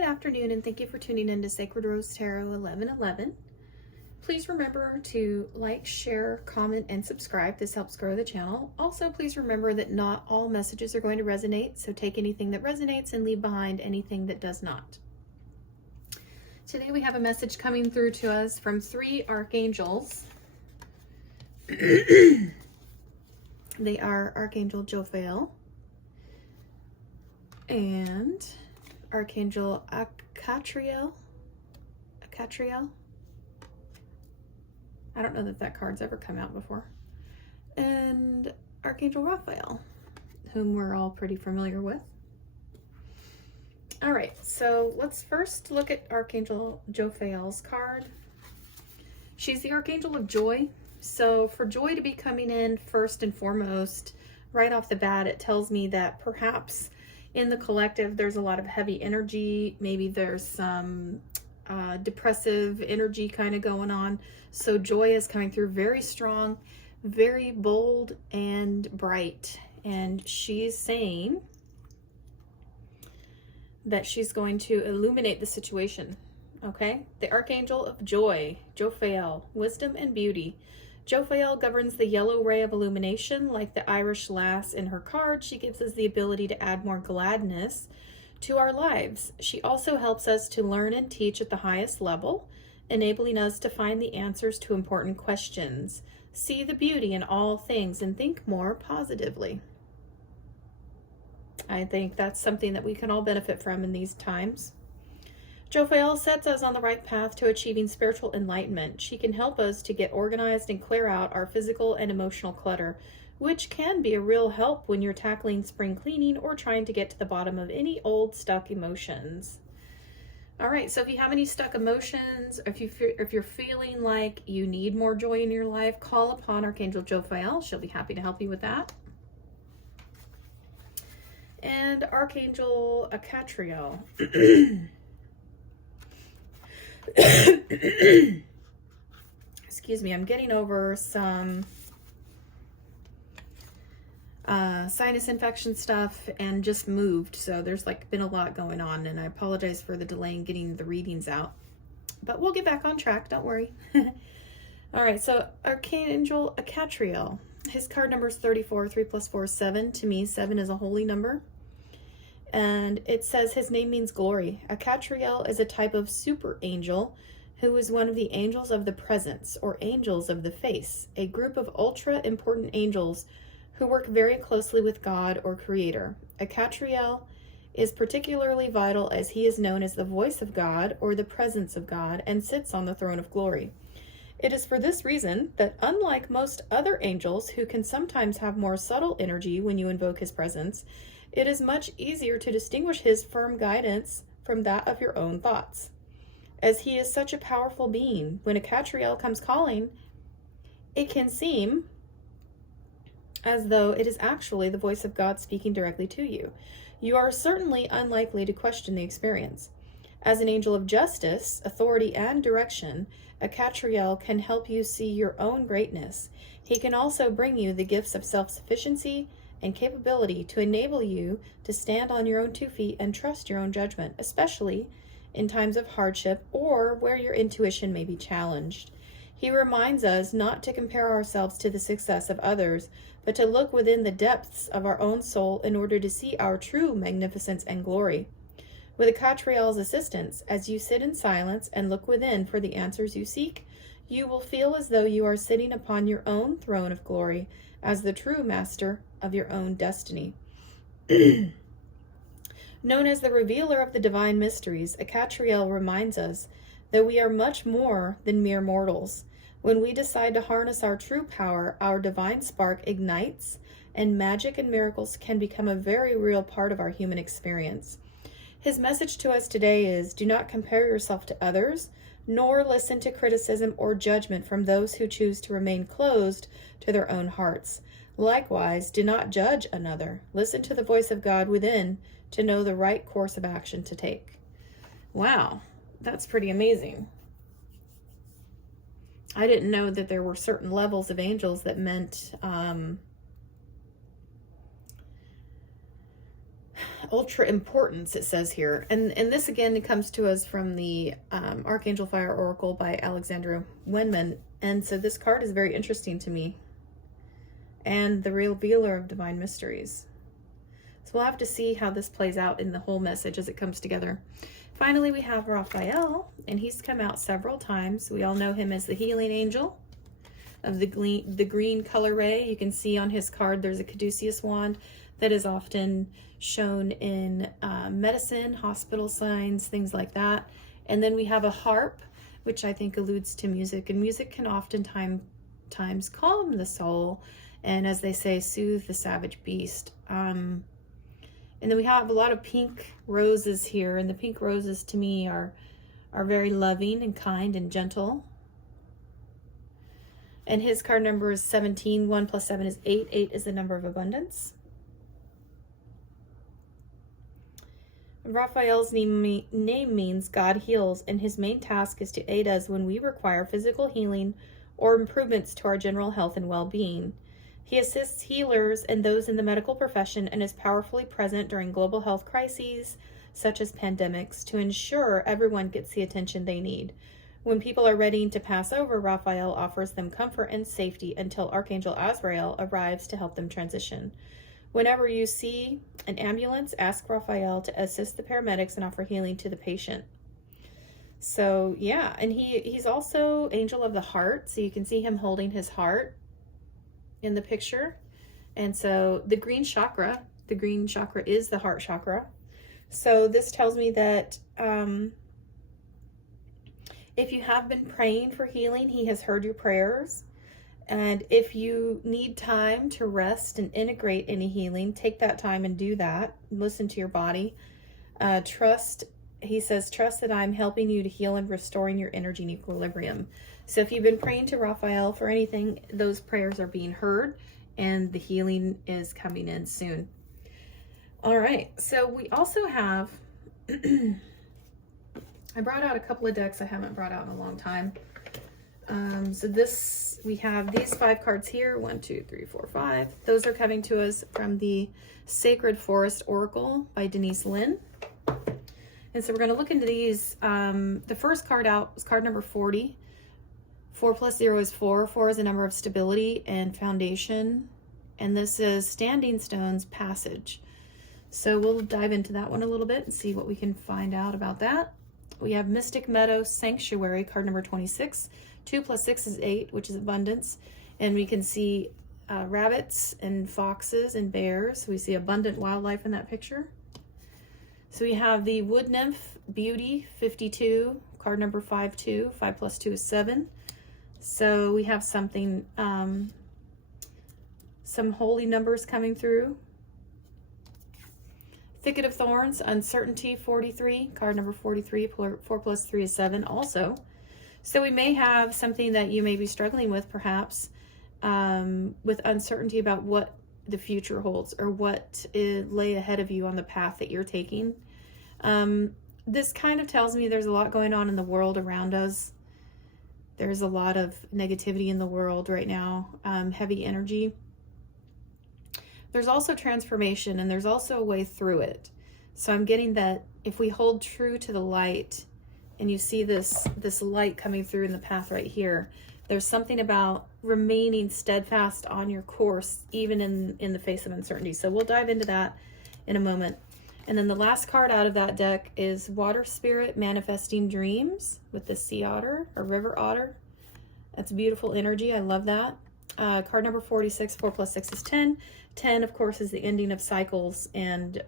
Good afternoon, and thank you for tuning in to Sacred Rose Tarot 1111. Please remember to like, share, comment, and subscribe. This helps grow the channel. Also, please remember that not all messages are going to resonate, so take anything that resonates and leave behind anything that does not. Today we have a message coming through to us from three archangels. They are Archangel Jophiel and Archangel Jophiel. I don't know that card's ever come out before. And Archangel Jophiel, whom we're all pretty familiar with. All right, so let's first look at Archangel Jophiel's card. She's the Archangel of Joy. So for joy to be coming in first and foremost, right off the bat, it tells me that perhaps in the collective, there's a lot of heavy energy. Maybe there's some depressive energy kind of going on. So joy is coming through very strong, very bold and bright. And she's saying that she's going to illuminate the situation. Okay? The Archangel of Joy, Jophiel, wisdom and beauty. Jophiel governs the yellow ray of illumination. Like the Irish lass in her card, she gives us the ability to add more gladness to our lives. She also helps us to learn and teach at the highest level, enabling us to find the answers to important questions, see the beauty in all things, and think more positively. I think that's something that we can all benefit from in these times. Jophiel sets us on the right path to achieving spiritual enlightenment. She can help us to get organized and clear out our physical and emotional clutter, which can be a real help when you're tackling spring cleaning or trying to get to the bottom of any old stuck emotions. All right, so if you have any stuck emotions, if you're feeling like you need more joy in your life, call upon Archangel Jophiel. She'll be happy to help you with that. And Archangel Jophiel. Excuse me, I'm getting over some sinus infection stuff and just moved, so there's been a lot going on, and I apologize for the delay in getting the readings out, but we'll get back on track, don't worry. All right, so Archangel Jophiel, his card number is 34. 3 + 4 is 7. To me, 7 is a holy number. And it says his name means glory. Jophiel is a type of super angel who is one of the angels of the presence, or angels of the face, a group of ultra important angels who work very closely with God or Creator. Jophiel is particularly vital as he is known as the voice of God or the presence of God and sits on the throne of glory. It is for this reason that, unlike most other angels who can sometimes have more subtle energy when you invoke his presence, it is much easier to distinguish his firm guidance from that of your own thoughts. As he is such a powerful being, when a Jophiel comes calling, it can seem as though it is actually the voice of God speaking directly to you. You are certainly unlikely to question the experience. As an angel of justice, authority, and direction, a Jophiel can help you see your own greatness. He can also bring you the gifts of self-sufficiency and capability to enable you to stand on your own 2 feet and trust your own judgment, especially in times of hardship or where your intuition may be challenged. He reminds us not to compare ourselves to the success of others, but to look within the depths of our own soul in order to see our true magnificence and glory. With a Jophiel's assistance, as you sit in silence and look within for the answers you seek, you will feel as though you are sitting upon your own throne of glory as the true master of your own destiny. Known as the revealer of the divine mysteries, a Jophiel reminds us that we are much more than mere mortals. When we decide to harness our true power, our divine spark ignites, and magic and miracles can become a very real part of our human experience. His message to us today is, do not compare yourself to others, nor listen to criticism or judgment from those who choose to remain closed to their own hearts. Likewise, do not judge another. Listen to the voice of God within to know the right course of action to take. Wow, that's pretty amazing. I didn't know that there were certain levels of angels that meant ultra importance, it says here. And this again comes to us from the Archangel Fire Oracle by Alexandra Wenman. And so this card is very interesting to me. And the revealer of divine mysteries. So we'll have to see how this plays out in the whole message as it comes together. Finally, we have Jophiel, and he's come out several times. We all know him as the healing angel of the green color ray. You can see on his card there's a caduceus wand that is often shown in medicine, hospital signs, things like that. And then we have a harp, which I think alludes to music. And music can oftentimes calm the soul, and as they say, soothe the savage beast. And then we have a lot of pink roses here, and the pink roses to me are very loving and kind and gentle. And his card number is 17. 1 plus 7 is 8. 8 is the number of abundance. Jophiel's name means God heals, and his main task is to aid us when we require physical healing or improvements to our general health and well-being. He assists healers and those in the medical profession and is powerfully present during global health crises, such as pandemics, to ensure everyone gets the attention they need. When people are ready to pass over, Jophiel offers them comfort and safety until Archangel Azrael arrives to help them transition. Whenever you see an ambulance, ask Jophiel to assist the paramedics and offer healing to the patient. So, yeah, and he's also Angel of the Heart, so you can see him holding his heart in the picture. And so the green chakra is the heart chakra. So this tells me that if you have been praying for healing, he has heard your prayers. And if you need time to rest and integrate any healing, take that time and do that. Listen to your body. He says, trust that I'm helping you to heal and restoring your energy and equilibrium. So if you've been praying to Jophiel for anything, those prayers are being heard and the healing is coming in soon. All right, so we also have, I brought out a couple of decks I haven't brought out in a long time. We have these 5 cards here, 1, 2, 3, 4, 5. Those are coming to us from the Sacred Forest Oracle by Denise Lynn. And so we're going to look into these. The first card out is card number 40. 4 plus 0 is 4. 4 is a number of stability and foundation. And this is Standing Stone's Passage. So we'll dive into that one a little bit and see what we can find out about that. We have Mystic Meadow Sanctuary, card number 26. 2 plus 6 is 8, which is abundance. And we can see rabbits and foxes and bears. We see abundant wildlife in that picture. So we have the Wood Nymph Beauty 52, card number 52. 5 plus 2 is 7. So we have something, some holy numbers coming through. Thicket of Thorns, Uncertainty 43, card number 43, 4 plus 3 is 7 also. So we may have something that you may be struggling with, perhaps, with uncertainty about what the future holds or what lay ahead of you on the path that you're taking. This kind of tells me there's a lot going on in the world around us. There's a lot of negativity in the world right now, heavy energy. There's also transformation, and there's also a way through it. So I'm getting that if we hold true to the light, and you see this light coming through in the path right here, there's something about remaining steadfast on your course, even in the face of uncertainty. So we'll dive into that in a moment. And then the last card out of that deck is Water Spirit Manifesting Dreams with the sea otter or river otter. That's beautiful energy. I love that. Card number 46, 4 plus 6 is 10. 10, of course, is the ending of cycles. And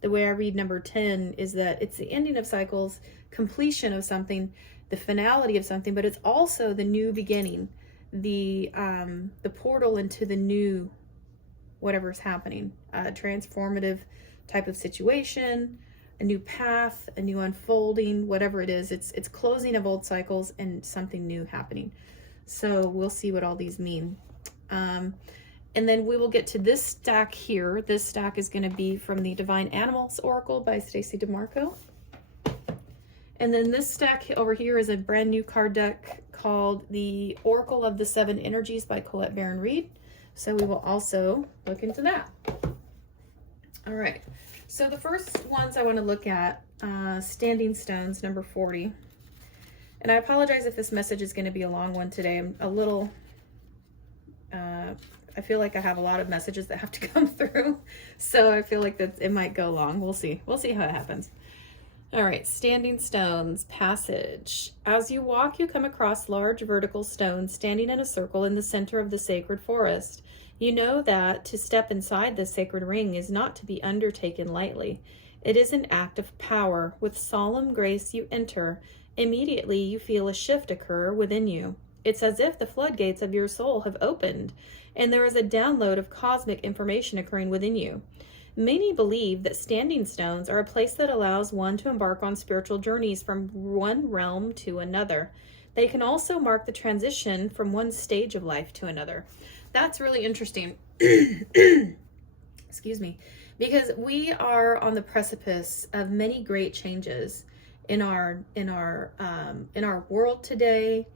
the way I read number 10 is that it's the ending of cycles, completion of something, the finality of something, but it's also the new beginning, the portal into the new, whatever's happening, a transformative type of situation, a new path, a new unfolding, whatever it is. It's closing of old cycles and something new happening. So we'll see what all these mean. And then we will get to this stack here. This stack is going to be from the Divine Animals Oracle by Stacey DeMarco. And then this stack over here is a brand new card deck called the Oracle of the Seven Energies by Colette Baron Reed. So we will also look into that. All right. So the first ones I want to look at, standing stones, number 40. And I apologize if this message is going to be a long one today. I'm a little, I feel like I have a lot of messages that have to come through. So I feel like that it might go long. We'll see. We'll see how it happens. All right, standing stones, passage. As you walk, you come across large vertical stones standing in a circle in the center of the sacred forest. You know that to step inside this sacred ring is not to be undertaken lightly. It is an act of power. With solemn grace you enter. Immediately you feel a shift occur within you. It's as if the floodgates of your soul have opened, and there is a download of cosmic information occurring within you. Many believe that standing stones are a place that allows one to embark on spiritual journeys from one realm to another. They can also mark the transition from one stage of life to another. That's really interesting. Excuse me. Because we are on the precipice of many great changes in our world today.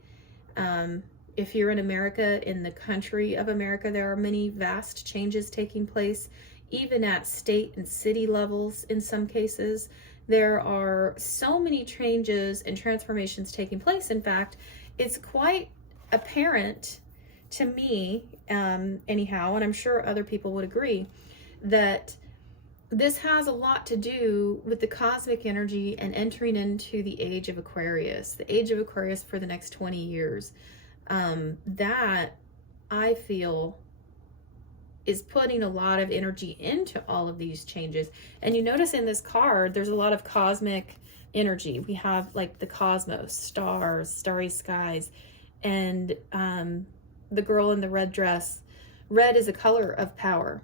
If you're in America, in the country of America, there are many vast changes taking place. Even at state and city levels, in some cases, there are so many changes and transformations taking place. In fact, it's quite apparent to me, anyhow, and I'm sure other people would agree, that this has a lot to do with the cosmic energy and entering into the age of Aquarius, the age of Aquarius for the next 20 years. That I feel is putting a lot of energy into all of these changes. And you notice in this card, there's a lot of cosmic energy. We have like the cosmos, stars, starry skies, and the girl in the red dress. Red is a color of power.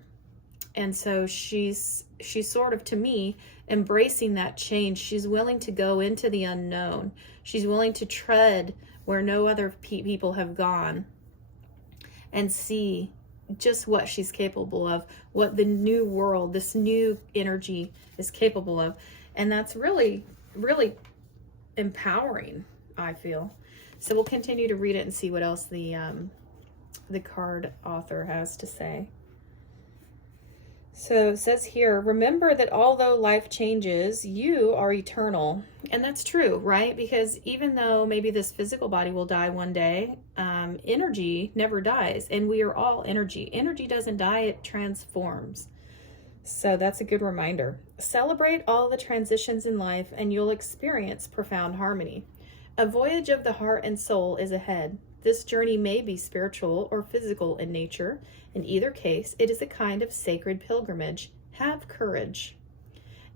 And so she's sort of, to me, embracing that change. She's willing to go into the unknown. She's willing to tread where no other people have gone and see just what she's capable of, what the new world, this new energy is capable of. And that's really, really empowering, I feel. So we'll continue to read it and see what else the card author has to say. So it says here, remember that although life changes, you are eternal. And that's true, right? Because even though maybe this physical body will die one day, energy never dies. And we are all energy. Energy doesn't die, it transforms. So that's a good reminder. Celebrate all the transitions in life and you'll experience profound harmony. A voyage of the heart and soul is ahead. This journey may be spiritual or physical in nature. In either case, it is a kind of sacred pilgrimage. Have courage.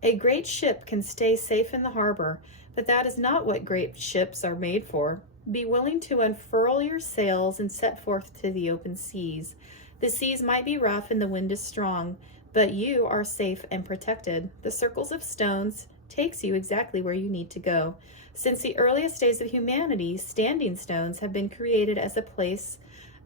A great ship can stay safe in the harbor, but that is not what great ships are made for. Be willing to unfurl your sails and set forth to the open seas. The seas might be rough and the wind is strong, but you are safe and protected. The circles of stones takes you exactly where you need to go. Since the earliest days of humanity, standing stones have been created as a place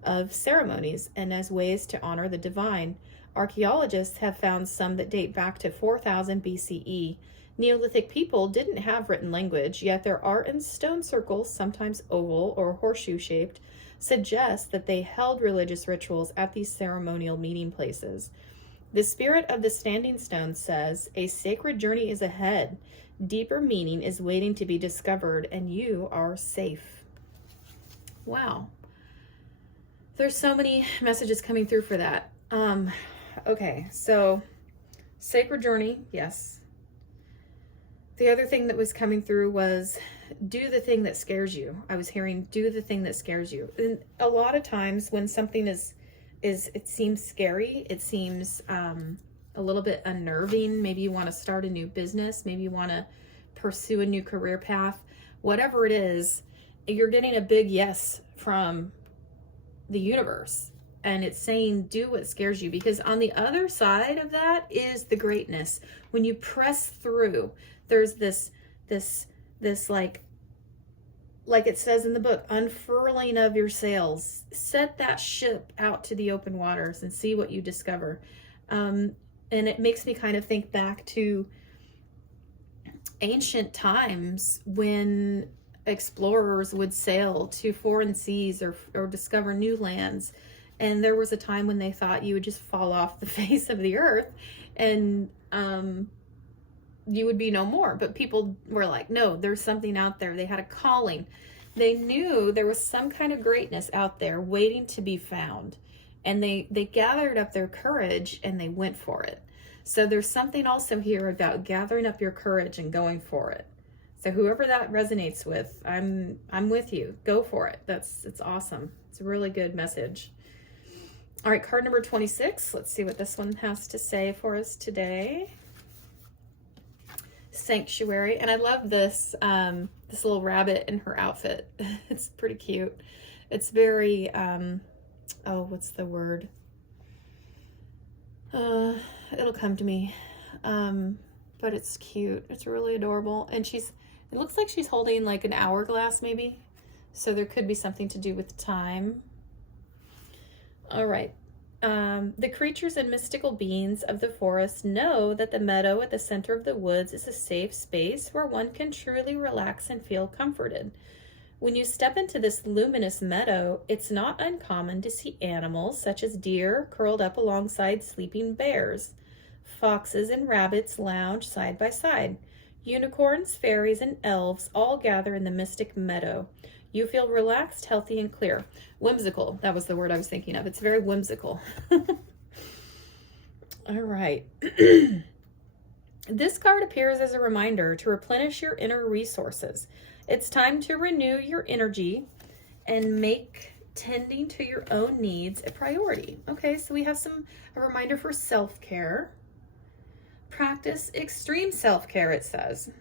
of ceremonies and as ways to honor the divine. Archaeologists have found some that date back to 4000 BCE. Neolithic people didn't have written language, yet their art in stone circles, sometimes oval or horseshoe-shaped, suggest that they held religious rituals at these ceremonial meeting places. The spirit of the standing stone says, a sacred journey is ahead. Deeper meaning is waiting to be discovered, and you are safe. Wow. There's so many messages coming through for that. Okay, so sacred journey, yes. The other thing that was coming through was do the thing that scares you. I was hearing do the thing that scares you. And a lot of times when something is it seems scary, it seems a little bit unnerving. Maybe you want to start a new business. Maybe you want to pursue a new career path. Whatever it is, you're getting a big yes from the universe. And it's saying, do what scares you. Because on the other side of that is the greatness. When you press through, there's this like it says in the book, unfurling of your sails. Set that ship out to the open waters and see what you discover. And it makes me kind of think back to ancient times when explorers would sail to foreign seas or discover new lands. And there was a time when they thought you would just fall off the face of the earth and you would be no more. But people were like, no, there's something out there. They had a calling. They knew there was some kind of greatness out there waiting to be found. And they gathered up their courage and they went for it. So there's something also here about gathering up your courage and going for it. So whoever that resonates with, I'm with you. Go for it. It's awesome. It's a really good message. All right, card number 26. Let's see what this one has to say for us today. Sanctuary. And I love this this little rabbit in her outfit. It's pretty cute. It's very oh, what's the word? It'll come to me. But it's cute. It's really adorable. And it looks like she's holding like an hourglass maybe. So there could be something to do with time. All right. The creatures and mystical beings of the forest know that the meadow at the center of the woods is a safe space where one can truly relax and feel comforted. When you step into this luminous meadow, it's not uncommon to see animals such as deer curled up alongside sleeping bears. Foxes and rabbits lounge side by side. Unicorns, fairies, and elves all gather in the mystic meadow. You feel relaxed, healthy, and clear. Whimsical. That was the word I was thinking of. It's very whimsical. All right. This card appears as a reminder to replenish your inner resources. It's time to renew your energy and make tending to your own needs a priority. Okay, so we have a reminder for self-care. Practice extreme self-care, it says.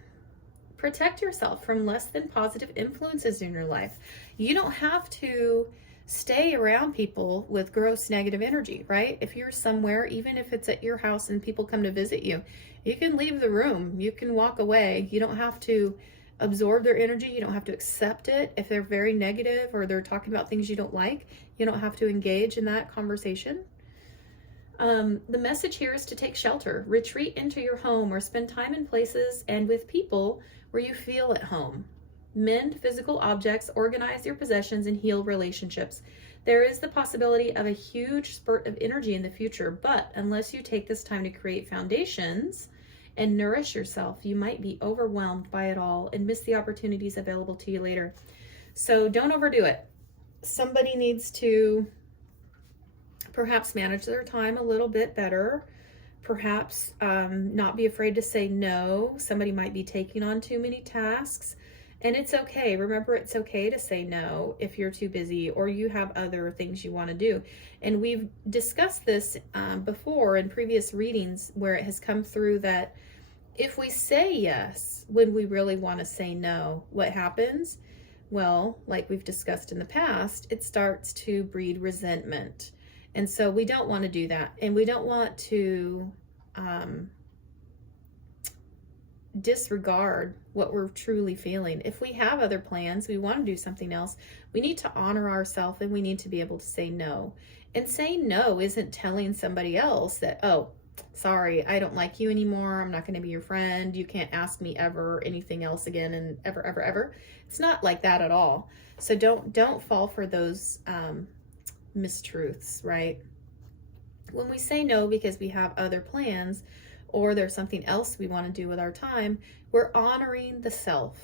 Protect yourself from less than positive influences in your life. You don't have to stay around people with gross negative energy, right? If you're somewhere, even if it's at your house and people come to visit you, you can leave the room. You can walk away. You don't have to absorb their energy. You don't have to accept it. If they're very negative or they're talking about things you don't like, you don't have to engage in that conversation. The message here is to take shelter, retreat into your home, or spend time in places and with people where you feel at home. Mend physical objects, organize your possessions, and heal relationships. There is the possibility of a huge spurt of energy in the future, but unless you take this time to create foundations and nourish yourself, you might be overwhelmed by it all and miss the opportunities available to you later. So don't overdo it. Somebody needs to perhaps manage their time a little bit better. Perhaps not be afraid to say no. Somebody might be taking on too many tasks. And it's okay. Remember, it's okay to say no if you're too busy or you have other things you want to do. And we've discussed this before in previous readings where it has come through that if we say yes when we really want to say no, what happens? Well, like we've discussed in the past, it starts to breed resentment. And so we don't want to do that. And we don't want to disregard what we're truly feeling. If we have other plans, we want to do something else, we need to honor ourselves and we need to be able to say no. And saying no isn't telling somebody else that, oh, sorry, I don't like you anymore. I'm not going to be your friend. You can't ask me ever anything else again and ever, ever, ever. It's not like that at all. So don't fall for those mistruths, right? When we say no because we have other plans or there's something else we want to do with our time, we're honoring the self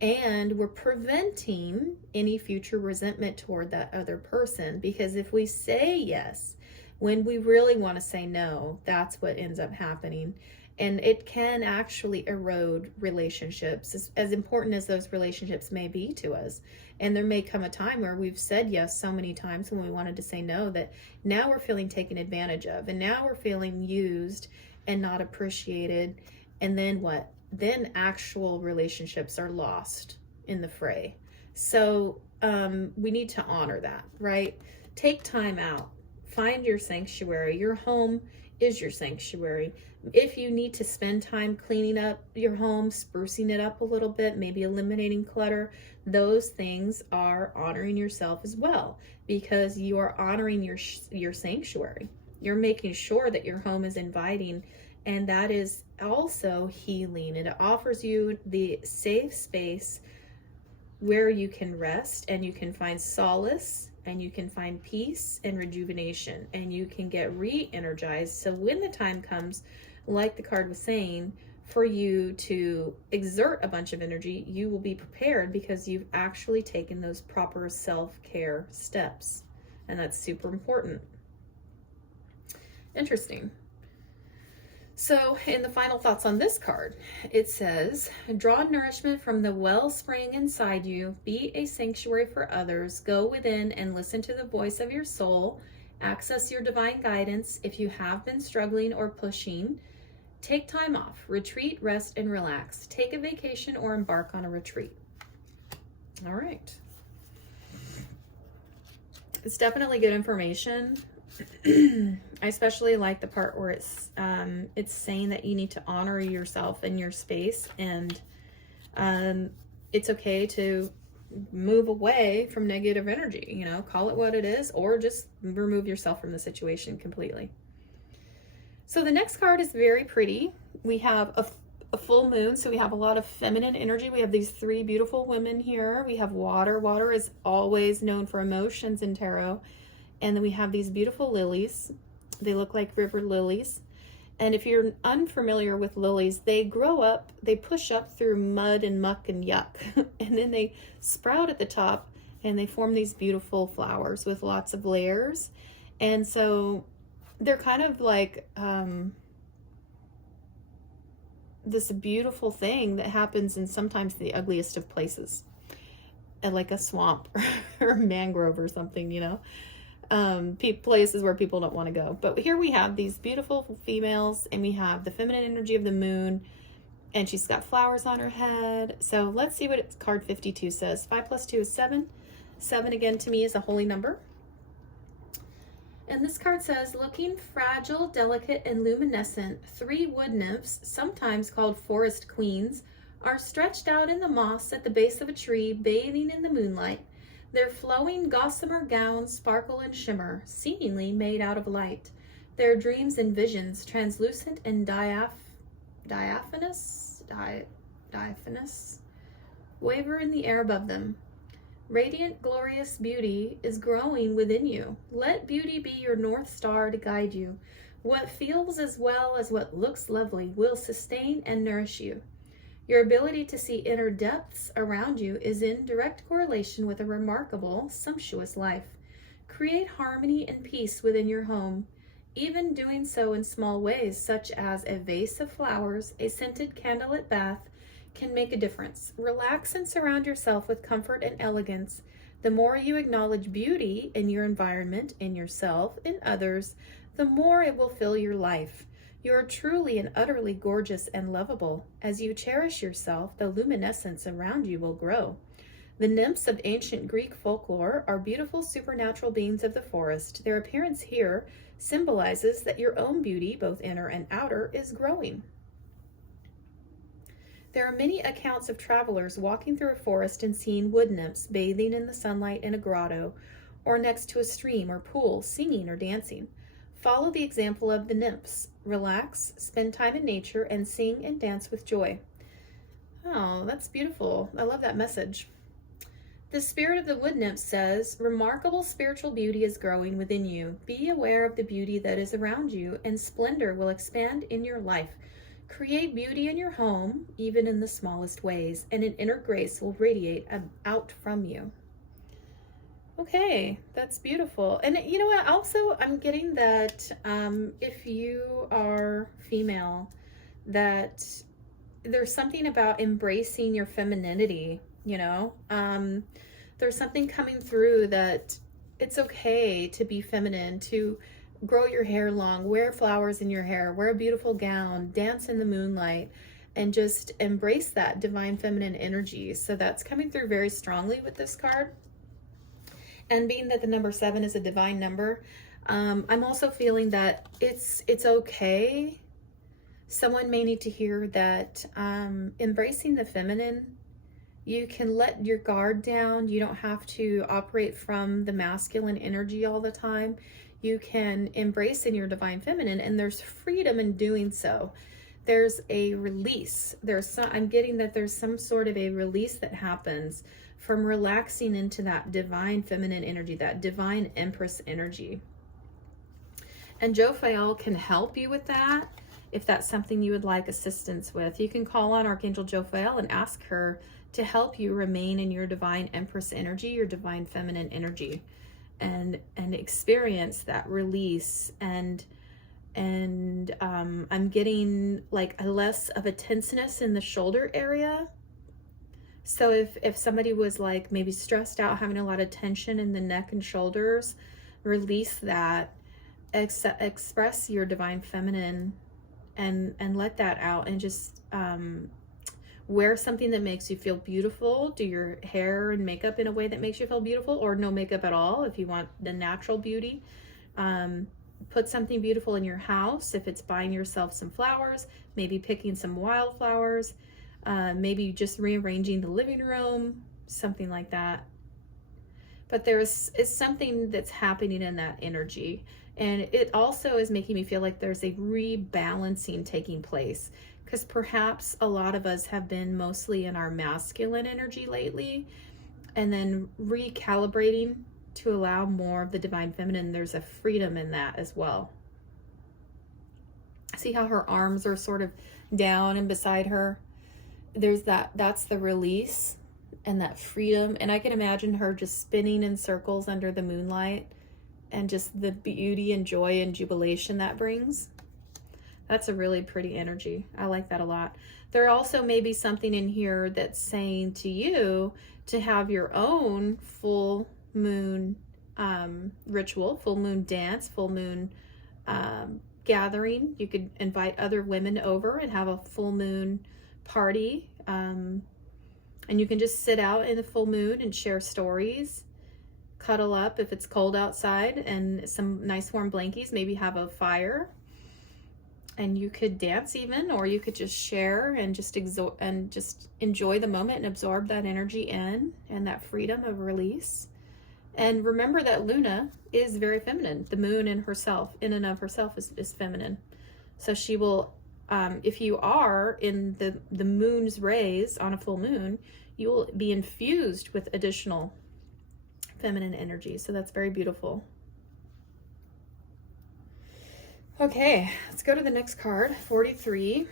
and we're preventing any future resentment toward that other person. Because if we say yes when we really want to say no, that's what ends up happening. And it can actually erode relationships, as important as those relationships may be to us. And there may come a time where we've said yes so many times when we wanted to say no that now we're feeling taken advantage of. And now we're feeling used and not appreciated. And then what? Then actual relationships are lost in the fray. So we need to honor that, right? Take time out. Find your sanctuary. Your home is your sanctuary. If you need to spend time cleaning up your home, sprucing it up a little bit, maybe eliminating clutter, those things are honoring yourself as well, because you are honoring your sanctuary. You're making sure that your home is inviting, and that is also healing. And it offers you the safe space where you can rest and you can find solace and you can find peace and rejuvenation and you can get re-energized. So when the time comes like the card was saying, for you to exert a bunch of energy, you will be prepared because you've actually taken those proper self-care steps. And that's super important. Interesting. So in the final thoughts on this card, it says, draw nourishment from the wellspring inside you, be a sanctuary for others, go within and listen to the voice of your soul, access your divine guidance. If you have been struggling or pushing, take time off, retreat, rest, and relax. Take a vacation or embark on a retreat. All right. It's definitely good information. I especially like the part where it's saying that you need to honor yourself in your space, and it's okay to move away from negative energy, you know, call it what it is, or just remove yourself from the situation completely. So the next card is very pretty. We have a full moon, so we have a lot of feminine energy. We have these three beautiful women here. We have water. Water is always known for emotions in tarot. And then we have these beautiful lilies. They look like river lilies. And if you're unfamiliar with lilies, they grow up, they push up through mud and muck and yuck. And then they sprout at the top and they form these beautiful flowers with lots of layers. And so they're kind of like this beautiful thing that happens in sometimes the ugliest of places, like a swamp or mangrove or something, you know. Places where people don't want to go. But here we have these beautiful females, and we have the feminine energy of the moon, and she's got flowers on her head. So let's see what card 52 says. 5 plus 2 is 7. 7 again to me is a holy number. And this card says, looking fragile, delicate, and luminescent, 3 wood nymphs, sometimes called forest queens, are stretched out in the moss at the base of a tree, bathing in the moonlight. Their flowing gossamer gowns sparkle and shimmer, seemingly made out of light. Their dreams and visions, translucent and diaphanous, waver in the air above them. Radiant, glorious beauty is growing within you. Let beauty be your north star to guide you. What feels as well as what looks lovely will sustain and nourish you. Your ability to see inner depths around you is in direct correlation with a remarkable, sumptuous life. Create harmony and peace within your home. Even doing so in small ways, such as a vase of flowers, a scented candlelit bath, can make a difference. Relax and surround yourself with comfort and elegance. The more you acknowledge beauty in your environment, in yourself, in others, the more it will fill your life. You are truly and utterly gorgeous and lovable. As you cherish yourself, the luminescence around you will grow. The nymphs of ancient Greek folklore are beautiful supernatural beings of the forest. Their appearance here symbolizes that your own beauty, both inner and outer, is growing. There are many accounts of travelers walking through a forest and seeing wood nymphs bathing in the sunlight in a grotto, or next to a stream or pool, singing or dancing. Follow the example of the nymphs. Relax, spend time in nature, and sing and dance with joy. Oh, that's beautiful. I love that message. The spirit of the wood nymph says, remarkable spiritual beauty is growing within you. Be aware of the beauty that is around you, and splendor will expand in your life. Create beauty in your home, even in the smallest ways, and an inner grace will radiate out from you. Okay, that's beautiful. And you know what? Also, I'm getting that if you are female, that there's something about embracing your femininity, you know? There's something coming through that it's okay to be feminine, to grow your hair long, wear flowers in your hair, wear a beautiful gown, dance in the moonlight, and just embrace that divine feminine energy. So that's coming through very strongly with this card. And being that the number 7 is a divine number, I'm also feeling that it's okay. Someone may need to hear that embracing the feminine, you can let your guard down. You don't have to operate from the masculine energy all the time. You can embrace in your divine feminine, and there's freedom in doing so. There's a release. I'm getting that there's some sort of a release that happens from relaxing into that divine feminine energy, that divine empress energy. And Jophiel can help you with that. if that's something you would like assistance with. You can call on Archangel Jophiel and ask her to help you remain in your divine Empress energy, your divine feminine energy, and experience that release. And I'm getting like a less of a tenseness in the shoulder area. So if somebody was like maybe stressed out, having a lot of tension in the neck and shoulders, release that, express your divine feminine, and let that out, and just wear something that makes you feel beautiful. Do your hair and makeup in a way that makes you feel beautiful, or no makeup at all if you want the natural beauty. Put something beautiful in your house. If it's buying yourself some flowers, maybe picking some wildflowers, maybe just rearranging the living room, something like that. But is something that's happening in that energy. And it also is making me feel like there's a rebalancing taking place, because perhaps a lot of us have been mostly in our masculine energy lately, and then recalibrating to allow more of the divine feminine. There's a freedom in that as well. See how her arms are sort of down and beside her? There's that's the release and that freedom. And I can imagine her just spinning in circles under the moonlight, and just the beauty and joy and jubilation that brings. That's a really pretty energy. I like that a lot. There also may be something in here that's saying to you to have your own full moon ritual, full moon dance, full moon gathering. You could invite other women over and have a full moon party. And you can just sit out in the full moon and share stories, cuddle up if it's cold outside, and some nice warm blankies, maybe have a fire. And you could dance even, or you could just share and just enjoy the moment and absorb that energy in, and that freedom of release. And remember that Luna is very feminine. The moon in and of herself is feminine. So she will, if you are in the moon's rays on a full moon, you will be infused with additional feminine energy. So that's very beautiful. Okay, let's go to the next card, 43.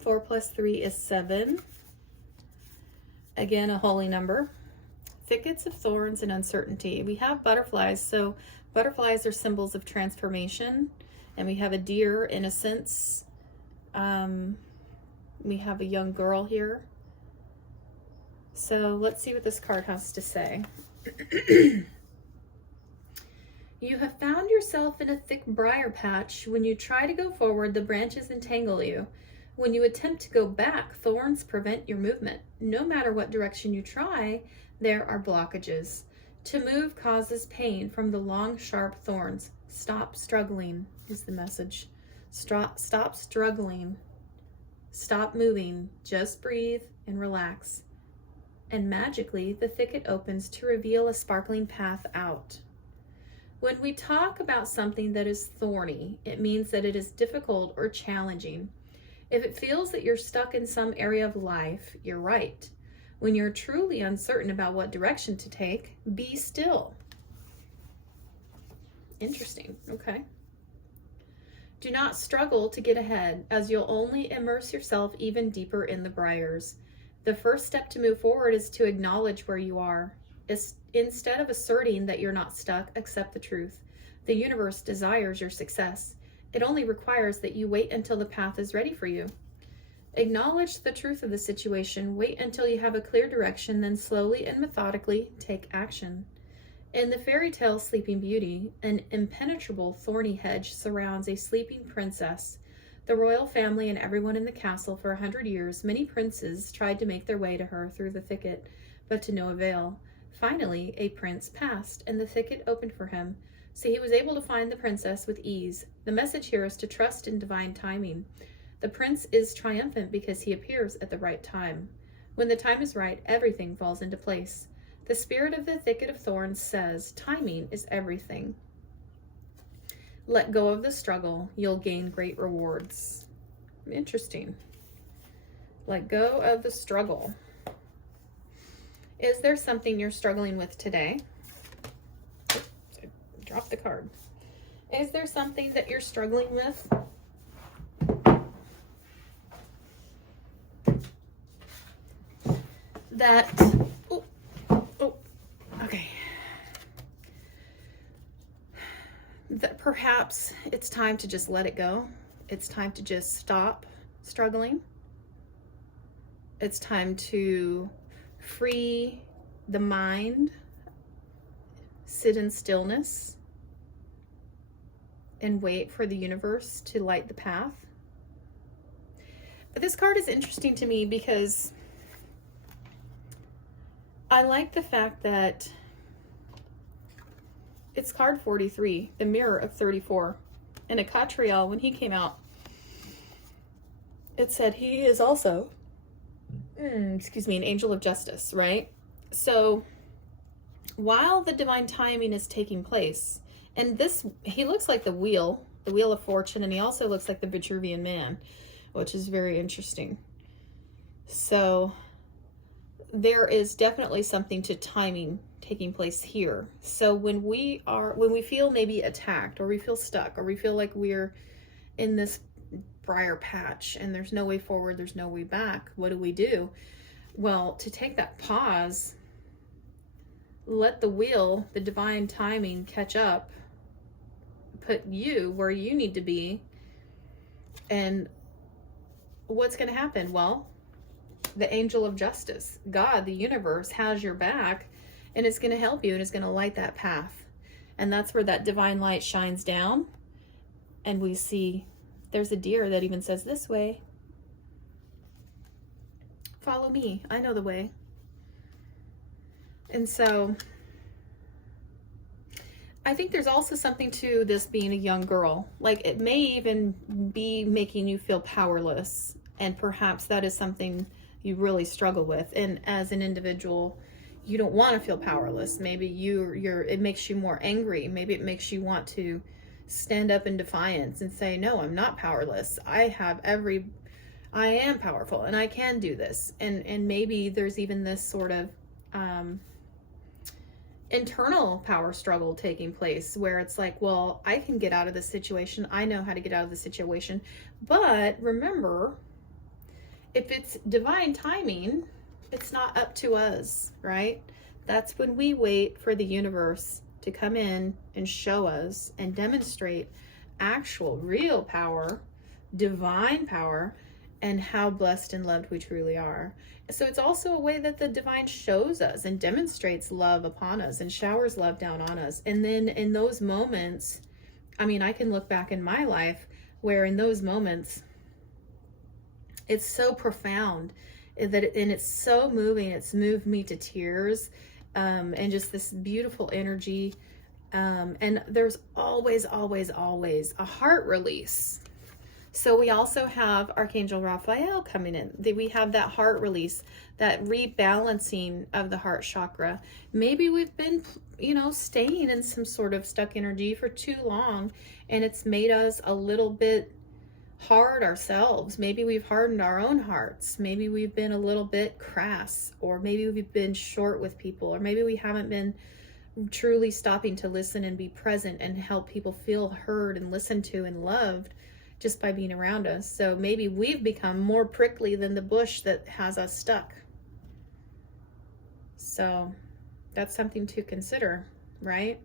4 plus 3 is 7. Again, a holy number. Thickets of thorns and uncertainty. We have butterflies. So butterflies are symbols of transformation. And we have a deer, innocence. We have a young girl here. So let's see what this card has to say. You have found yourself in a thick briar patch. When you try to go forward, the branches entangle you. When you attempt to go back, thorns prevent your movement. No matter what direction you try, there are blockages. To move causes pain from the long, sharp thorns. Stop struggling is the message. Stop struggling. Stop moving. Just breathe and relax. And magically, the thicket opens to reveal a sparkling path out. When we talk about something that is thorny, it means that it is difficult or challenging. If it feels that you're stuck in some area of life, you're right. When you're truly uncertain about what direction to take, be still. Interesting. Okay. Do not struggle to get ahead, as you'll only immerse yourself even deeper in the briars. The first step to move forward is to acknowledge where you are. Instead of asserting that you're not stuck, accept the truth. The universe desires your success. It only requires that you wait until the path is ready for you. Acknowledge the truth of the situation. Wait until you have a clear direction, then slowly and methodically take action. In the fairy tale Sleeping Beauty, an impenetrable thorny hedge surrounds a sleeping princess. The royal family and everyone in the castle for 100 years, many princes tried to make their way to her through the thicket, but to no avail. Finally, a prince passed, and the thicket opened for him, so he was able to find the princess with ease. The message here is to trust in divine timing. The prince is triumphant because he appears at the right time. When the time is right, everything falls into place. The spirit of the thicket of thorns says, timing is everything. Let go of the struggle. You'll gain great rewards. Interesting. Let go of the struggle. Is there something you're struggling with today? Oops, I dropped the card. Is there something that you're struggling with? That, okay. That perhaps it's time to just let it go. It's time to just stop struggling. It's time to free the mind, sit in stillness, and wait for the universe to light the path. But this card is interesting to me because I like the fact that it's card 43, the mirror of 34. And Catriel, when he came out, it said he is also, an angel of justice, right? So while the divine timing is taking place, and this, he looks like the wheel of fortune, and he also looks like the Vitruvian man, which is very interesting. So there is definitely something to timing taking place here. So when we feel maybe attacked, or we feel stuck, or we feel like we're in this briar patch and there's no way forward, there's no way back, what do? Well, to take that pause, let the wheel, the divine timing, catch up, put you where you need to be. And what's going to happen? Well, the angel of justice, God, the universe, has your back, and it's going to help you, and it's going to light that path. And that's where that divine light shines down, and we see there's a deer that even says, this way. Follow me. I know the way. And so I think there's also something to this being a young girl. Like, it may even be making you feel powerless, and perhaps that is something you really struggle with. And as an individual, you don't want to feel powerless. Maybe it makes you more angry. Maybe it makes you want to stand up in defiance and say, no, I'm not powerless. I am powerful, and I can do this. And maybe there's even this sort of internal power struggle taking place, where it's like, well, I can get out of this situation. I know how to get out of the situation. But remember, if it's divine timing, it's not up to us, right? That's when we wait for the universe to come in and show us and demonstrate actual, real power, divine power, and how blessed and loved we truly are. So it's also a way that the divine shows us and demonstrates love upon us and showers love down on us. And then in those moments, I mean, I can look back in my life where in those moments, it's so profound and it's so moving. It's moved me to tears, and just this beautiful energy. And there's always, always, always a heart release. So we also have Archangel Jophiel coming in. We have that heart release, that rebalancing of the heart chakra. Maybe we've been, staying in some sort of stuck energy for too long, and it's made us a little bit hard ourselves. Maybe we've hardened our own hearts. Maybe we've been a little bit crass, or maybe we've been short with people, or maybe we haven't been truly stopping to listen and be present and help people feel heard and listened to and loved just by being around us. So maybe we've become more prickly than the bush that has us stuck. So that's something to consider, right?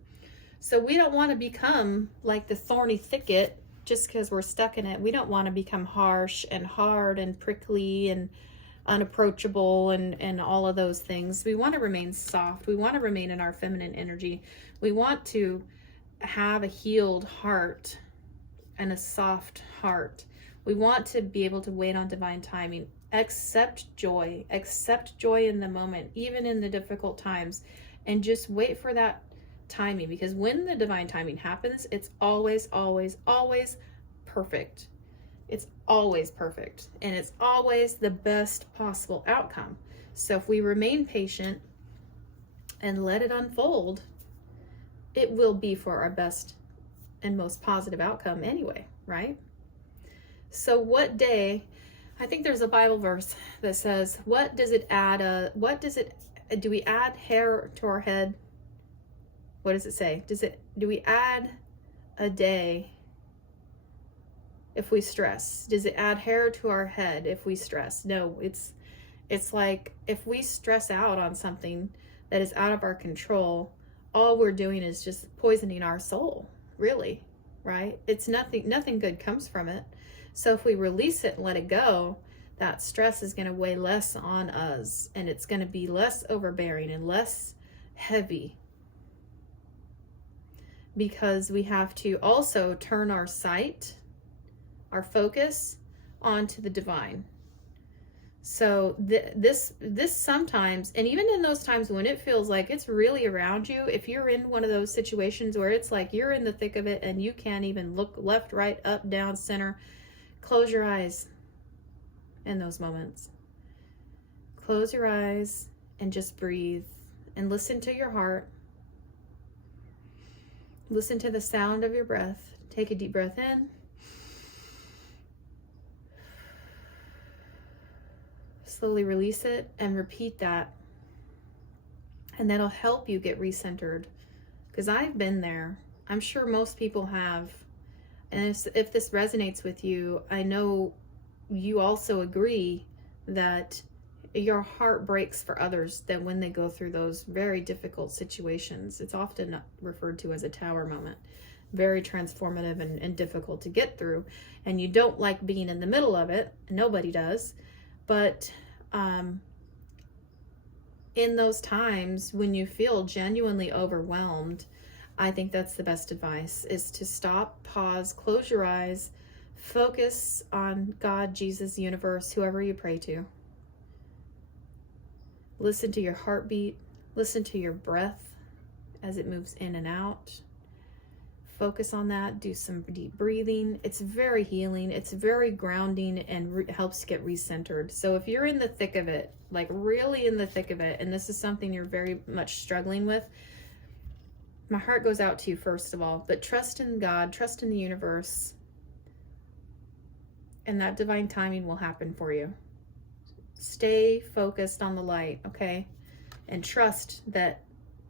So we don't want to become like the thorny thicket just because we're stuck in it. We don't want to become harsh and hard and prickly and unapproachable and all of those things. We want to remain soft. We want to remain in our feminine energy. We want to have a healed heart and a soft heart. We want to be able to wait on divine timing. Accept joy in the moment, even in the difficult times, and just wait for that timing, because when the divine timing happens, it's always, always, always perfect. It's always perfect, and it's always the best possible outcome. So if we remain patient and let it unfold, it will be for our best and most positive outcome anyway, right? So what day, I think there's a Bible verse that says, do we add hair to our head? What does it say? Do we add a day if we stress? Does it add hair to our head if we stress? No, it's like if we stress out on something that is out of our control, all we're doing is just poisoning our soul, really, right? It's nothing good comes from it. So if we release it and let it go, that stress is going to weigh less on us, and it's going to be less overbearing and less heavy, because we have to also turn our sight, our focus, onto the divine. So this sometimes, and even in those times when it feels like it's really around you, if you're in one of those situations where it's like you're in the thick of it and you can't even look left, right, up, down, center, close your eyes in those moments. Close your eyes and just breathe and listen to your heart. Listen to the sound of your breath. Take a deep breath in. Slowly release it and repeat that. And that'll help you get recentered. Because I've been there. I'm sure most people have. And if this resonates with you, I know you also agree that your heart breaks for others, that when they go through those very difficult situations. It's often referred to as a tower moment. Very transformative and difficult to get through. And you don't like being in the middle of it. Nobody does. But in those times when you feel genuinely overwhelmed, I think that's the best advice, is to stop, pause, close your eyes, focus on God, Jesus, universe, whoever you pray to. Listen to your heartbeat. Listen to your breath as it moves in and out. Focus on that. Do some deep breathing. It's very healing. It's very grounding and helps get recentered. So if you're in the thick of it, like really in the thick of it, and this is something you're very much struggling with, my heart goes out to you first of all, but trust in God, trust in the universe, and that divine timing will happen for you. Stay focused on the light, okay? And trust that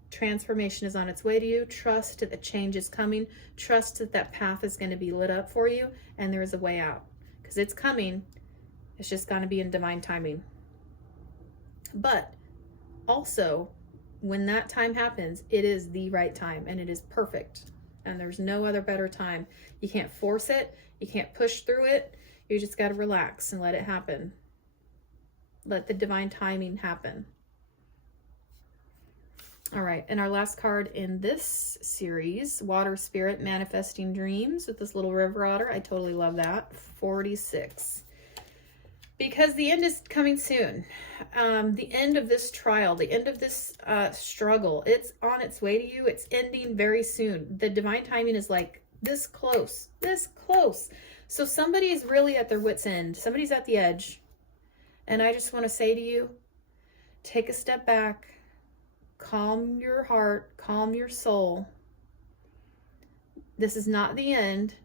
transformation is on its way to you. Trust that the change is coming. Trust that that path is going to be lit up for you, and there is a way out, because it's coming. It's just going to be in divine timing. But also, when that time happens, it is the right time, and it is perfect, and there's no other better time. You can't force it. You can't push through it. You just got to relax and let it happen. Let the divine timing happen. All right, and our last card in this series, Water Spirit Manifesting Dreams, with this little river otter. I totally love that. 46. Because the end is coming soon. The end of this trial, the end of this struggle, it's on its way to you. It's ending very soon. The divine timing is like this close, this close. So somebody's really at their wit's end. Somebody's at the edge. And I just want to say to you, take a step back. Calm your heart, calm your soul. This is not the end.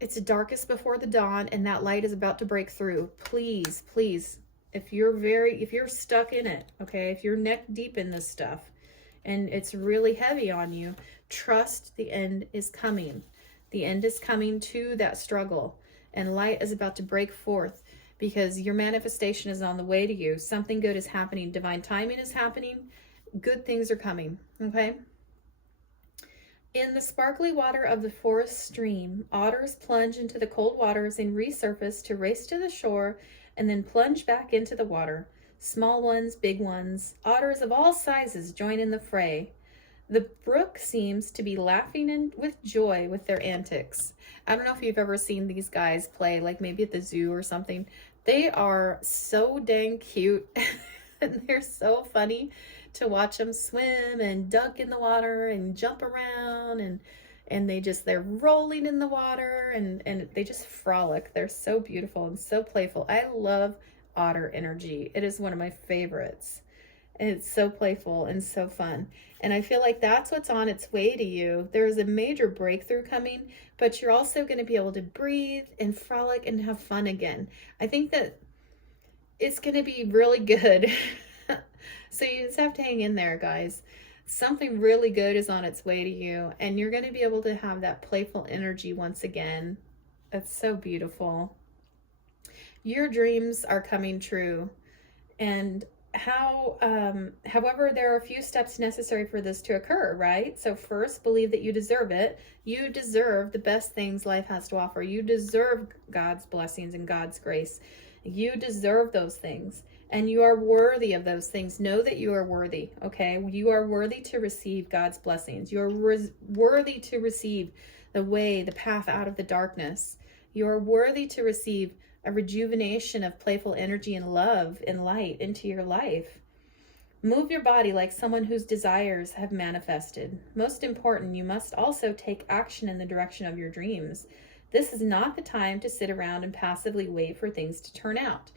It's darkest before the dawn, and that light is about to break through. Please, please, if you're stuck in it, okay, if you're neck deep in this stuff and it's really heavy on you, trust the end is coming. The end is coming to that struggle, and light is about to break forth. Because your manifestation is on the way to you. Something good is happening. Divine timing is happening. Good things are coming. Okay? In the sparkly water of the forest stream, otters plunge into the cold waters and resurface to race to the shore and then plunge back into the water. Small ones, big ones, otters of all sizes join in the fray. The brook seems to be laughing with joy with their antics. I don't know if you've ever seen these guys play, like maybe at the zoo or something. They are so dang cute. And they're so funny to watch them swim and dunk in the water and jump around, and they're rolling in the water, and they just frolic. They're so beautiful and so playful. I love otter energy. It is one of my favorites. And it's so playful and so fun. And I feel like that's what's on its way to you. There's a major breakthrough coming, but you're also going to be able to breathe and frolic and have fun again. I think that it's going to be really good. So you just have to hang in there, guys. something really good is on its way to you, and you're going to be able to have that playful energy once again. That's so beautiful. Your dreams are coming true. And however, there are a few steps necessary for this to occur, right? So first, believe that you deserve it. You deserve the best things life has to offer. You deserve God's blessings and God's grace. You deserve those things, and you are worthy of those things. Know that you are worthy, okay? You are worthy to receive God's blessings. You're worthy to receive the path out of the darkness. You're worthy to receive a rejuvenation of playful energy and love and light into your life. Move your body like someone whose desires have manifested. Most important, you must also take action in the direction of your dreams. This is not the time to sit around and passively wait for things to turn out.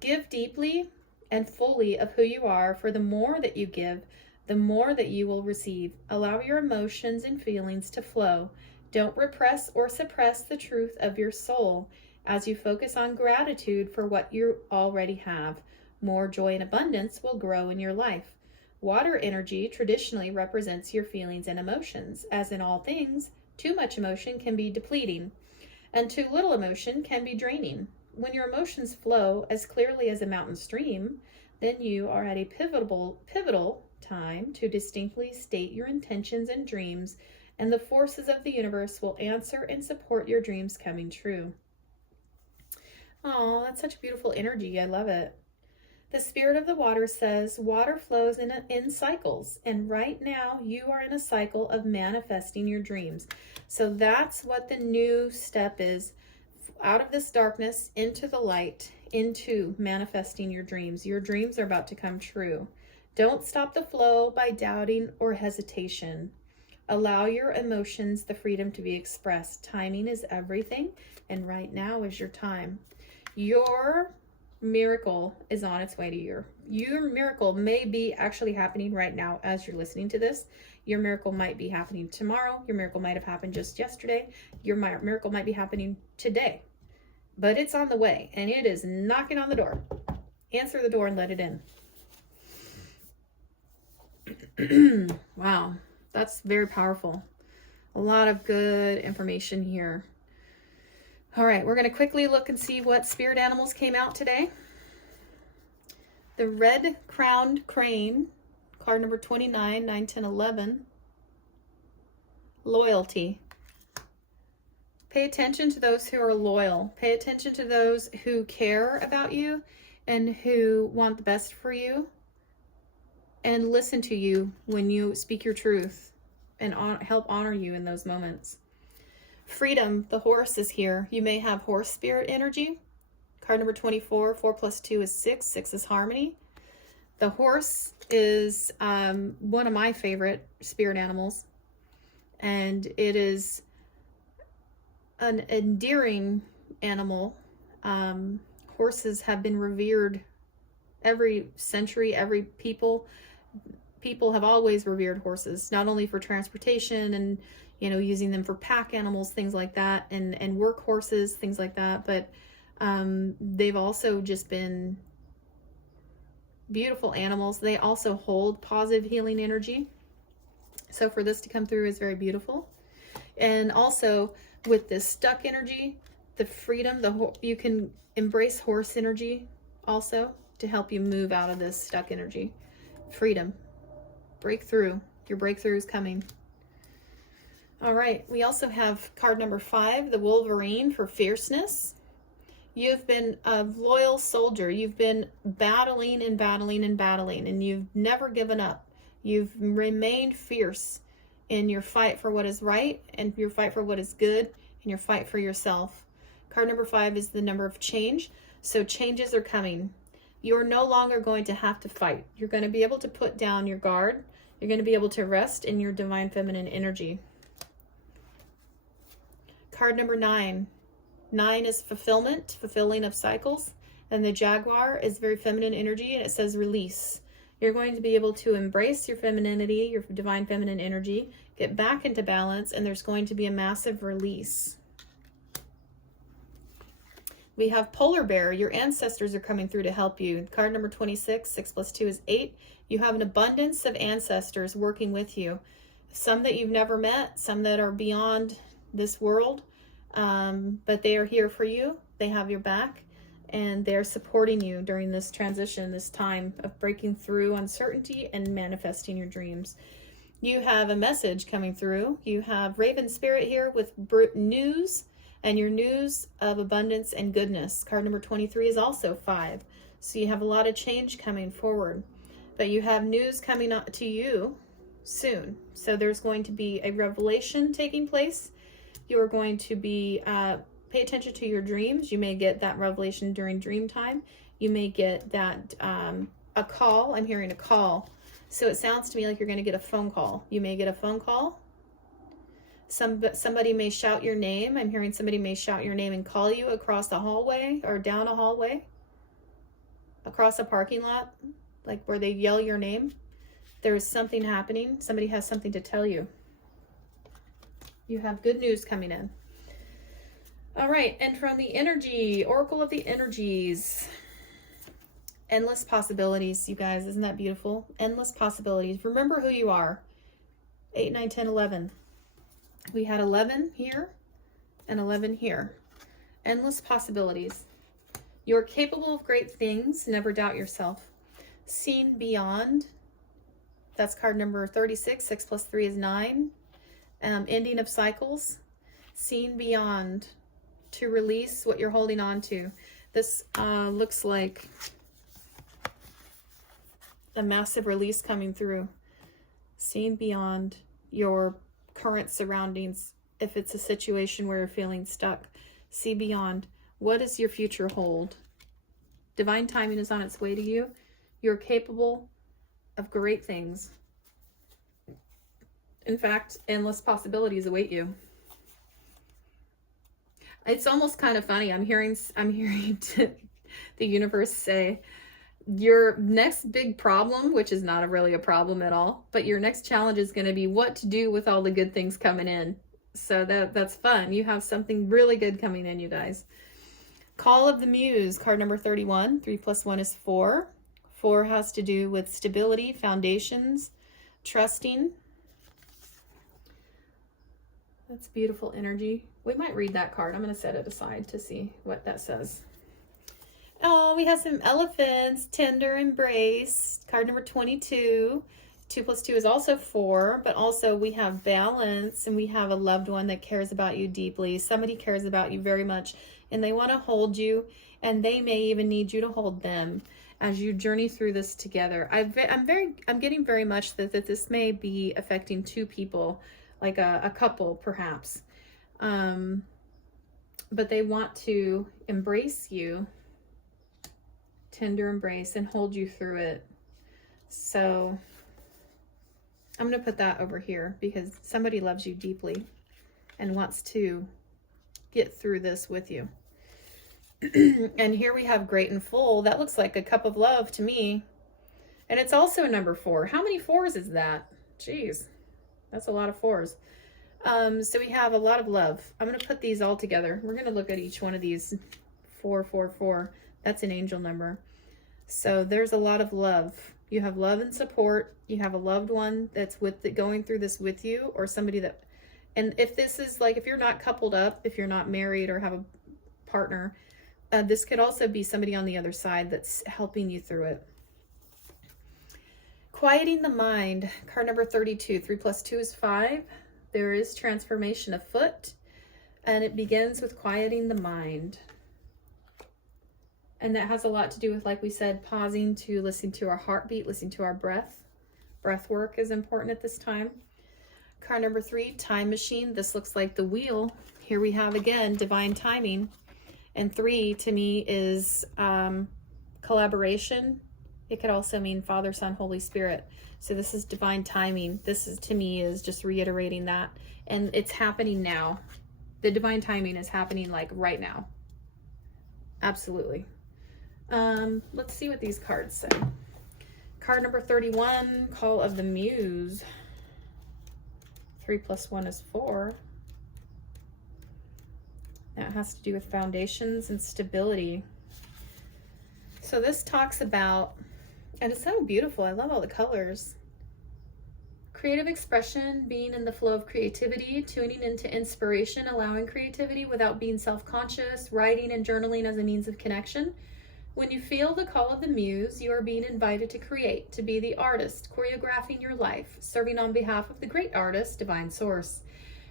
Give deeply and fully of who you are, for the more that you give, the more that you will receive. Allow your emotions and feelings to flow. Don't repress or suppress the truth of your soul. As you focus on gratitude for what you already have, more joy and abundance will grow in your life. Water energy traditionally represents your feelings and emotions. As in all things, too much emotion can be depleting, and too little emotion can be draining. When your emotions flow as clearly as a mountain stream, then you are at a pivotal time to distinctly state your intentions and dreams, and the forces of the universe will answer and support your dreams coming true. Oh, that's such beautiful energy. I love it. The spirit of the water says water flows in cycles, and right now you are in a cycle of manifesting your dreams. So that's what the new step is, out of this darkness into the light, into manifesting your dreams. Your dreams are about to come true. Don't stop the flow by doubting or hesitation. Allow your emotions the freedom to be expressed. Timing is everything, and right now is your time. Your miracle is on its way to you. Your miracle may be actually happening right now as you're listening to this. Your miracle might be happening tomorrow. Your miracle might have happened just yesterday. Your miracle might be happening today. But it's on the way, and it is knocking on the door. Answer the door and let it in. Wow, that's very powerful. A lot of good information here. All right, we're going to quickly look and see what spirit animals came out today. The red-crowned crane, card number 29, 9, 10, 11. Loyalty. Pay attention to those who are loyal. Pay attention to those who care about you and who want the best for you, and listen to you when you speak your truth and help honor you in those moments. Freedom, the horse is here. You may have horse spirit energy. Card number 24, 4 plus 2 is 6. 6 is harmony. The horse is one of my favorite spirit animals. And it is an endearing animal. Horses have been revered every century, every people have always revered horses, not only for transportation and using them for pack animals, things like that, and work horses, things like that. But they've also just been beautiful animals. They also hold positive healing energy. So for this to come through is very beautiful. And also with this stuck energy, the freedom, you can embrace horse energy also to help you move out of this stuck energy. Freedom, breakthrough. Your breakthrough is coming. All right, we also have card number 5, the Wolverine, for fierceness. You've been a loyal soldier. You've been battling and battling and battling, and you've never given up. You've remained fierce in your fight for what is right, and your fight for what is good, and your fight for yourself. Card number 5 is the number of change. So changes are coming. You're no longer going to have to fight. You're going to be able to put down your guard. You're going to be able to rest in your divine feminine energy. Card number 9. 9 is fulfillment, fulfilling of cycles. And the Jaguar is very feminine energy, and it says release. You're going to be able to embrace your femininity, your divine feminine energy, get back into balance, and there's going to be a massive release. We have Polar Bear. Your ancestors are coming through to help you. Card number 26, 6 plus 2 is 8. You have an abundance of ancestors working with you. Some that you've never met, some that are beyond this world, but they are here for you. They have your back, and they're supporting you during this transition, this time of breaking through uncertainty and manifesting your dreams. You have a message coming through. You have Raven Spirit here with news, and your news of abundance and goodness. Card number 23 is also 5. So you have a lot of change coming forward, but you have news coming up to you soon. So there's going to be a revelation taking place. You're going to be, pay attention to your dreams. You may get that revelation during dream time. You may get that, a call. I'm hearing a call. So it sounds to me like you're going to get a phone call. You may get a phone call. Somebody may shout your name. I'm hearing somebody may shout your name and call you across the hallway or down a hallway, across a parking lot, like where they yell your name. There is something happening. Somebody has something to tell you. You have good news coming in. All right, and from the energy, Oracle of the Energies. Endless possibilities, you guys. Isn't that beautiful? Endless possibilities. Remember who you are. 8, 9, 10, 11. We had 11 here and 11 here. Endless possibilities. You're capable of great things. Never doubt yourself. Seen beyond. That's card number 36. 6 plus 3 is 9. Ending of cycles. Seen beyond. To release what you're holding on to. This looks like a massive release coming through. Seen beyond your current surroundings. If it's a situation where you're feeling stuck, see beyond. What does your future hold? Divine timing is on its way to you. You're capable of great things. In fact, endless possibilities await you. It's almost kind of funny. I'm hearing the universe say, your next big problem, which is not really a problem at all, but your next challenge is going to be what to do with all the good things coming in. So that's fun. You have something really good coming in, you guys. Call of the Muse, card number 31. 3 plus 1 is 4. 4 has to do with stability, foundations, trusting. That's beautiful energy. We might read that card. I'm going to set it aside to see what that says. Oh, we have some elephants. Tender embrace. Card number 22. 2 plus 2 is also 4. But also we have balance. And we have a loved one that cares about you deeply. Somebody cares about you very much. And they want to hold you. And they may even need you to hold them as you journey through this together. I'm getting very much that this may be affecting 2 people. Like a couple, perhaps. But they want to embrace you. Tender embrace and hold you through it. So I'm going to put that over here because somebody loves you deeply and wants to get through this with you. And here we have great and full. That looks like a cup of love to me. And it's also a number 4. How many 4s is that? Jeez, that's a lot of 4s. So we have a lot of love. I'm going to put these all together. We're going to look at each one of these. 4, 4, 4. That's an angel number. So there's a lot of love. You have love and support. You have a loved one that's going through this with you, or somebody that, and if this is like, if you're not coupled up, if you're not married or have a partner, this could also be somebody on the other side that's helping you through it. Quieting the mind, card number 32. 3 plus 2 is 5. There is transformation afoot, and it begins with quieting the mind. And that has a lot to do with, like we said, pausing to listen to our heartbeat, listen to our breath. Breath work is important at this time. Card number 3, time machine. This looks like the wheel. Here we have again, divine timing. And 3 to me is collaboration. It could also mean Father, Son, Holy Spirit. So this is divine timing. This is, to me, is just reiterating that. And it's happening now. The divine timing is happening like right now. Absolutely. Let's see what these cards say. Card number 31, Call of the Muse. 3 plus 1 is 4. That has to do with foundations and stability. So this talks about, and it's so beautiful. I love all the colors. Creative expression, being in the flow of creativity, tuning into inspiration, allowing creativity without being self-conscious, writing and journaling as a means of connection. When you feel the call of the muse, you are being invited to create, to be the artist, choreographing your life, serving on behalf of the great artist, divine source.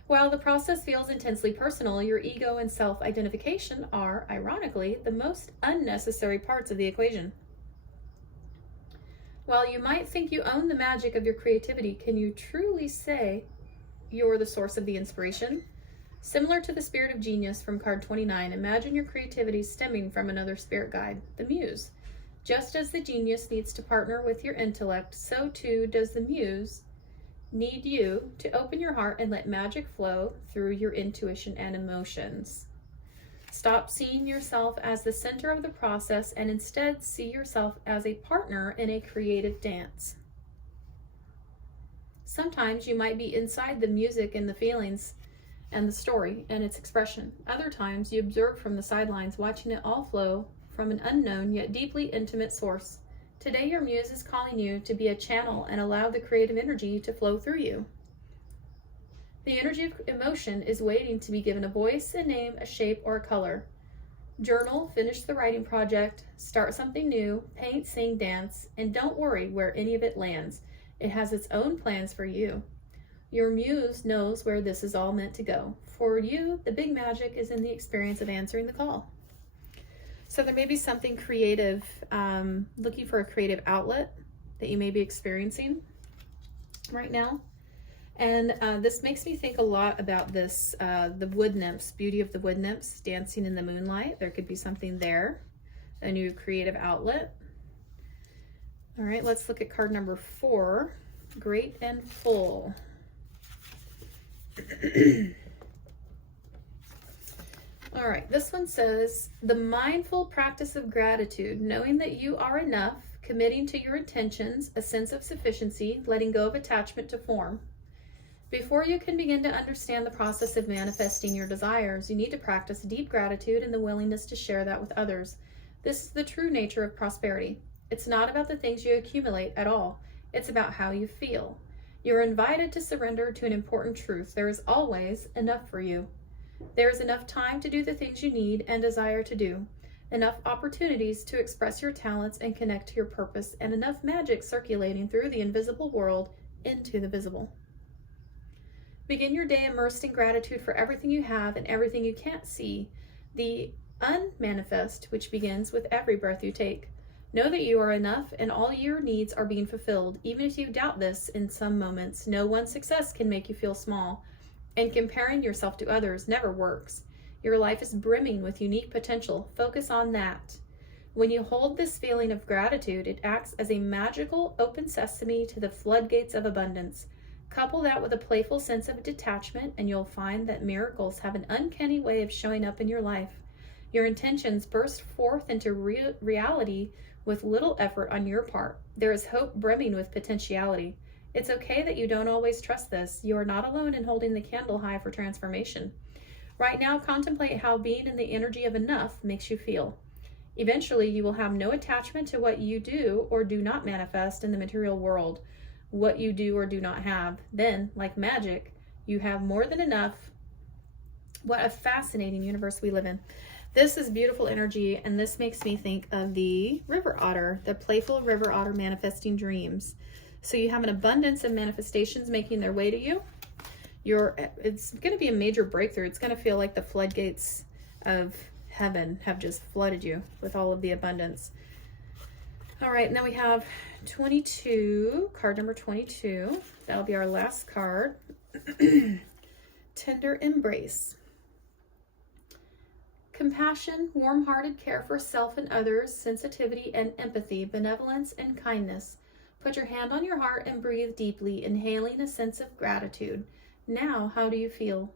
While the process feels intensely personal, your ego and self-identification are, ironically, the most unnecessary parts of the equation. While you might think you own the magic of your creativity, can you truly say you're the source of the inspiration? Similar to the spirit of genius from card 29, imagine your creativity stemming from another spirit guide, the muse. Just as the genius needs to partner with your intellect, so too does the muse need you to open your heart and let magic flow through your intuition and emotions. Stop seeing yourself as the center of the process and instead see yourself as a partner in a creative dance. Sometimes you might be inside the music and the feelings and the story and its expression. Other times you observe from the sidelines, watching it all flow from an unknown yet deeply intimate source. Today your muse is calling you to be a channel and allow the creative energy to flow through you. The energy of emotion is waiting to be given a voice, a name, a shape, or a color. Journal, finish the writing project, start something new, paint, sing, dance, and don't worry where any of it lands. It has its own plans for you. Your muse knows where this is all meant to go. For you, the big magic is in the experience of answering the call. So there may be something creative, looking for a creative outlet that you may be experiencing right now. And this makes me think a lot about this, the wood nymphs, beauty of the wood nymphs, dancing in the moonlight. There could be something there, a new creative outlet. All right, let's look at card number 4, Great and Full. All right, this one says, the mindful practice of gratitude, knowing that you are enough, committing to your intentions, a sense of sufficiency, letting go of attachment to form. Before you can begin to understand the process of manifesting your desires, you need to practice deep gratitude and the willingness to share that with others. This is the true nature of prosperity. It's not about the things you accumulate at all. It's about how you feel. You're invited to surrender to an important truth. There is always enough for you. There is enough time to do the things you need and desire to do, enough opportunities to express your talents and connect to your purpose, and enough magic circulating through the invisible world into the visible. Begin your day immersed in gratitude for everything you have and everything you can't see, the unmanifest, which begins with every breath you take. Know that you are enough and all your needs are being fulfilled. Even if you doubt this in some moments, no one success can make you feel small, and comparing yourself to others never works. Your life is brimming with unique potential. Focus on that. When you hold this feeling of gratitude, it acts as a magical open sesame to the floodgates of abundance. Couple that with a playful sense of detachment, and you'll find that miracles have an uncanny way of showing up in your life. Your intentions burst forth into reality with little effort on your part. There is hope brimming with potentiality. It's okay that you don't always trust this. You are not alone in holding the candle high for transformation. Right now, contemplate how being in the energy of enough makes you feel. Eventually, you will have no attachment to what you do or do not manifest in the material world, what you do or do not have. Then, like magic, you have more than enough. What a fascinating universe we live in. This is beautiful energy, and this makes me think of the river otter, the playful river otter manifesting dreams. So you have an abundance of manifestations making their way to you. It's going to be a major breakthrough. It's going to feel like the floodgates of heaven have just flooded you with all of the abundance. All right, and then we have 22, card number 22. That'll be our last card. Tender embrace. Compassion, warm-hearted care for self and others, sensitivity and empathy, benevolence and kindness. Put your hand on your heart and breathe deeply, inhaling a sense of gratitude. Now, how do you feel?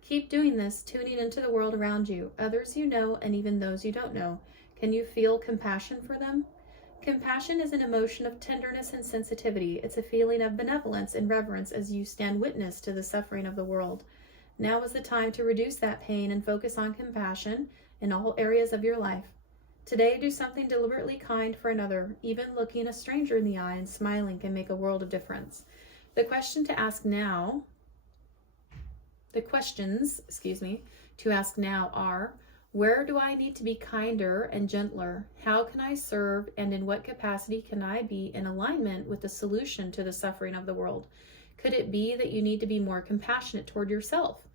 Keep doing this, tuning into the world around you, others you know and even those you don't know. Can you feel compassion for them? Compassion is an emotion of tenderness and sensitivity. It's a feeling of benevolence and reverence as you stand witness to the suffering of the world. Now is the time to reduce that pain and focus on compassion in all areas of your life. Today, do something deliberately kind for another. Even looking a stranger in the eye and smiling can make a world of difference. The questions to ask now are, where do I need to be kinder and gentler? How can I serve, and in what capacity can I be in alignment with the solution to the suffering of the world? Could it be that you need to be more compassionate toward yourself?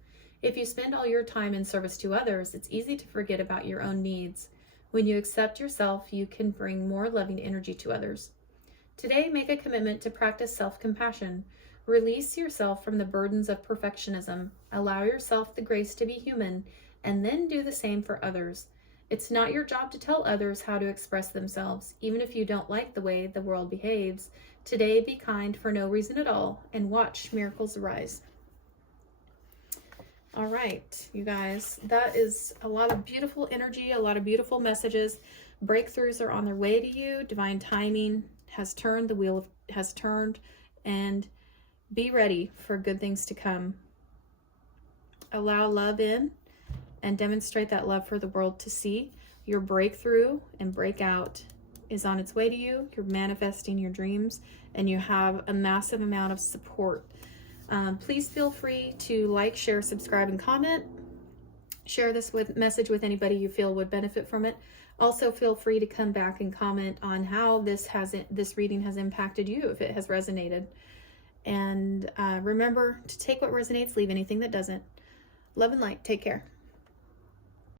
If you spend all your time in service to others, it's easy to forget about your own needs. When you accept yourself, you can bring more loving energy to others. Today, make a commitment to practice self-compassion. Release yourself from the burdens of perfectionism. Allow yourself the grace to be human, and then do the same for others. It's not your job to tell others how to express themselves, even if you don't like the way the world behaves. Today, be kind for no reason at all, and watch miracles arise. All right, you guys, that is a lot of beautiful energy, a lot of beautiful messages. Breakthroughs are on their way to you. Divine timing has turned, the wheel has turned, and be ready for good things to come. Allow love in and demonstrate that love for the world to see. Your breakthrough and breakout is on its way to you. You're manifesting your dreams, and you have a massive amount of support. Please feel free to like, share, subscribe, and comment. Share this message with anybody you feel would benefit from it. Also, feel free to come back and comment on how this reading has impacted you, if it has resonated. And remember to take what resonates, leave anything that doesn't. Love and light. Take care.